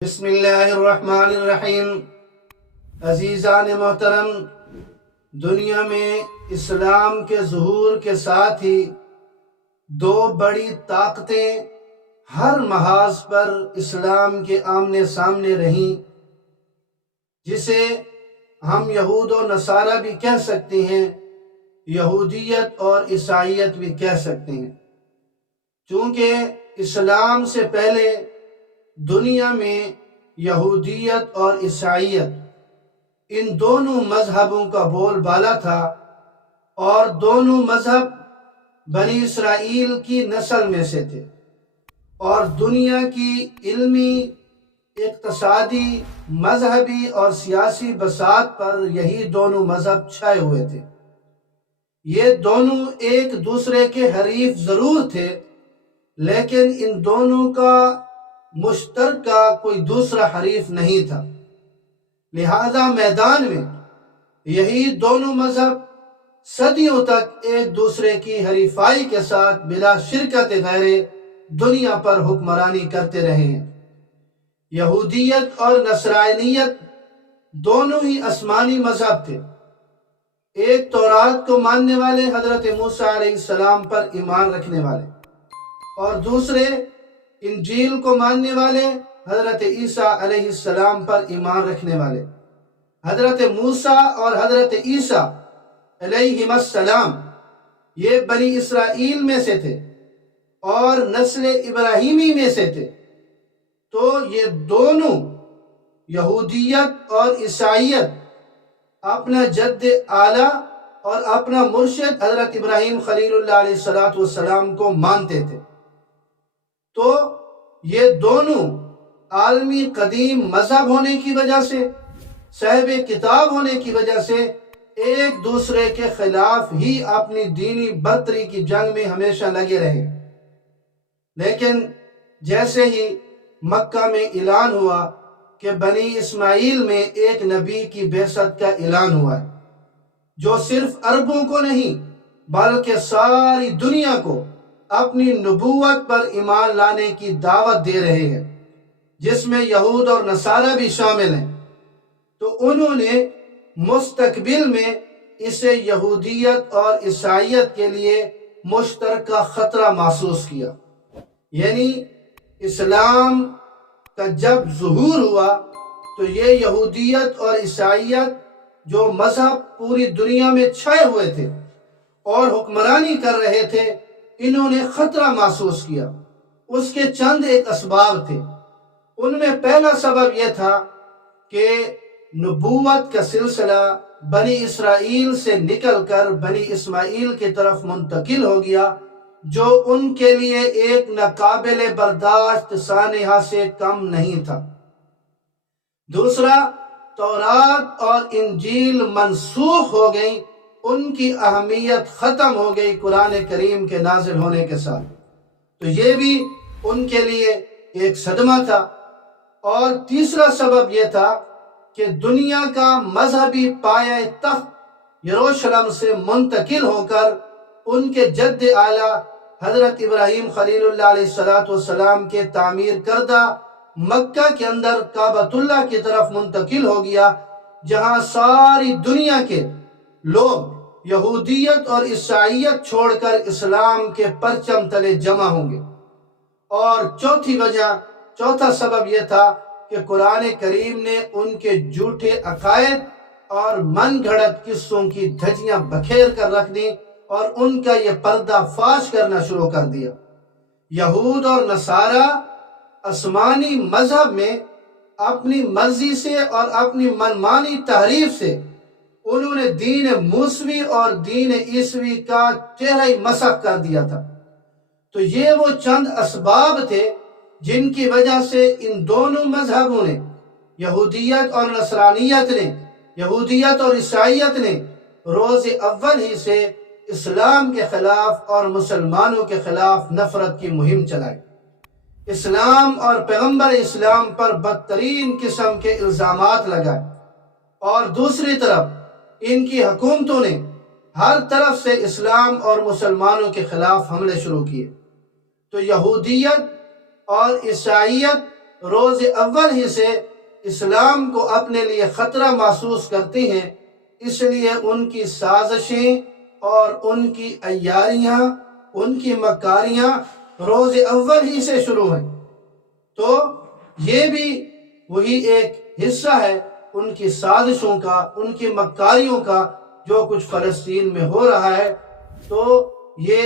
بسم اللہ الرحمن الرحیم۔ عزیزان محترم، دنیا میں اسلام کے ظہور کے ساتھ ہی دو بڑی طاقتیں ہر محاذ پر اسلام کے آمنے سامنے رہیں، جسے ہم یہود و نصارہ بھی کہہ سکتے ہیں، یہودیت اور عیسائیت بھی کہہ سکتے ہیں۔ چونکہ اسلام سے پہلے دنیا میں یہودیت اور عیسائیت ان دونوں مذہبوں کا بول بالا تھا، اور دونوں مذہب بنی اسرائیل کی نسل میں سے تھے، اور دنیا کی علمی، اقتصادی، مذہبی اور سیاسی بساط پر یہی دونوں مذہب چھائے ہوئے تھے۔ یہ دونوں ایک دوسرے کے حریف ضرور تھے، لیکن ان دونوں کا مشترکہ کوئی دوسرا حریف نہیں تھا۔ لہذا میدان میں یہی دونوں مذہب صدیوں تک ایک دوسرے کی حریفائی کے ساتھ بلا شرکت غیر دنیا پر حکمرانی کرتے رہے ہیں۔ یہودیت اور نصرانیت دونوں ہی آسمانی مذہب تھے۔ ایک تورات کو ماننے والے حضرت موسیٰ علیہ السلام پر ایمان رکھنے والے، اور دوسرے انجیل کو ماننے والے حضرت عیسیٰ علیہ السلام پر ایمان رکھنے والے۔ حضرت موسیٰ اور حضرت عیسیٰ علیہ السلام یہ بنی اسرائیل میں سے تھے اور نسل ابراہیمی میں سے تھے، تو یہ دونوں یہودیت اور عیسائیت اپنا جد اعلیٰ اور اپنا مرشد حضرت ابراہیم خلیل اللہ علیہ السلام کو مانتے تھے۔ تو یہ دونوں عالمی قدیم مذہب ہونے کی وجہ سے، صاحب کتاب ہونے کی وجہ سے ایک دوسرے کے خلاف ہی اپنی دینی برتری کی جنگ میں ہمیشہ لگے رہے۔ لیکن جیسے ہی مکہ میں اعلان ہوا کہ بنی اسماعیل میں ایک نبی کی بعثت کا اعلان ہوا ہے، جو صرف عربوں کو نہیں بلکہ ساری دنیا کو اپنی نبوت پر ایمان لانے کی دعوت دے رہے ہیں، جس میں یہود اور نصارہ بھی شامل ہیں، تو انہوں نے مستقبل میں اسے یہودیت اور عیسائیت کے لیے مشترکہ خطرہ محسوس کیا۔ یعنی اسلام کا جب ظہور ہوا تو یہ یہودیت اور عیسائیت جو مذہب پوری دنیا میں چھائے ہوئے تھے اور حکمرانی کر رہے تھے، انہوں نے خطرہ محسوس کیا۔ اس کے چند ایک اسباب تھے۔ ان میں پہلا سبب یہ تھا کہ نبوت کا سلسلہ بنی اسرائیل سے نکل کر بنی اسماعیل کی طرف منتقل ہو گیا، جو ان کے لیے ایک ناقابل برداشت سانحہ سے کم نہیں تھا۔ دوسرا، تورات اور انجیل منسوخ ہو گئیں، ان کی اہمیت ختم ہو گئی قرآن کریم کے نازل ہونے کے ساتھ، تو یہ بھی ان کے لیے ایک صدمہ تھا۔ اور تیسرا سبب یہ تھا کہ دنیا کا مذہبی پایہ تخت یروشلم سے منتقل ہو کر ان کے جد اعلیٰ حضرت ابراہیم خلیل اللہ علیہ السلام کے تعمیر کردہ مکہ کے اندر کعبۃ اللہ کی طرف منتقل ہو گیا، جہاں ساری دنیا کے لوگ یہودیت اور عیسائیت چھوڑ کر اسلام کے پرچم تلے جمع ہوں گے۔ اور چوتھا سبب یہ تھا کہ قرآن کریم نے ان کے جھوٹے عقائد اور من گھڑت قصوں کی دھجیاں بکھیر کر رکھ دیں اور ان کا یہ پردہ فاش کرنا شروع کر دیا۔ یہود اور نصارہ آسمانی مذہب میں اپنی مرضی سے اور اپنی منمانی تحریف سے انہوں نے دین موسوی اور دین عیسوی کا چہرہ ہی مسخ کر دیا تھا۔ تو یہ وہ چند اسباب تھے جن کی وجہ سے ان دونوں مذہبوں نے، یہودیت اور نصرانیت نے، یہودیت اور عیسائیت نے روز اول ہی سے اسلام کے خلاف اور مسلمانوں کے خلاف نفرت کی مہم چلائی، اسلام اور پیغمبر اسلام پر بدترین قسم کے الزامات لگائے، اور دوسری طرف ان کی حکومتوں نے ہر طرف سے اسلام اور مسلمانوں کے خلاف حملے شروع کیے۔ تو یہودیت اور عیسائیت روز اول ہی سے اسلام کو اپنے لیے خطرہ محسوس کرتی ہیں، اس لیے ان کی سازشیں اور ان کی عیاریاں، ان کی مکاریاں روز اول ہی سے شروع ہیں۔ تو یہ بھی وہی ایک حصہ ہے ان کی سازشوں کا، ان کی مکاریوں کا، جو کچھ فلسطین میں ہو رہا ہے۔ تو یہ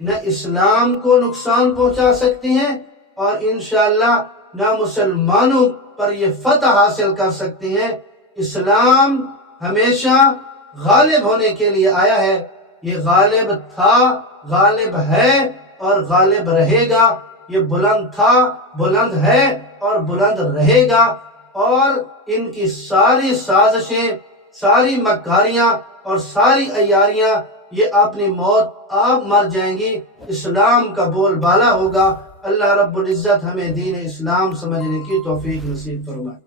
نہ اسلام کو نقصان پہنچا سکتی ہیں اور انشاءاللہ نہ مسلمانوں پر یہ فتح حاصل کر سکتے ہیں۔ اسلام ہمیشہ غالب ہونے کے لیے آیا ہے، یہ غالب تھا، غالب ہے اور غالب رہے گا۔ یہ بلند تھا، بلند ہے اور بلند رہے گا، اور ان کی ساری سازشیں، ساری مکاریاں اور ساری عیاریاں یہ اپنی موت آپ مر جائیں گی۔ اسلام کا بول بالا ہوگا۔ اللہ رب العزت ہمیں دین اسلام سمجھنے کی توفیق نصیب فرمائے۔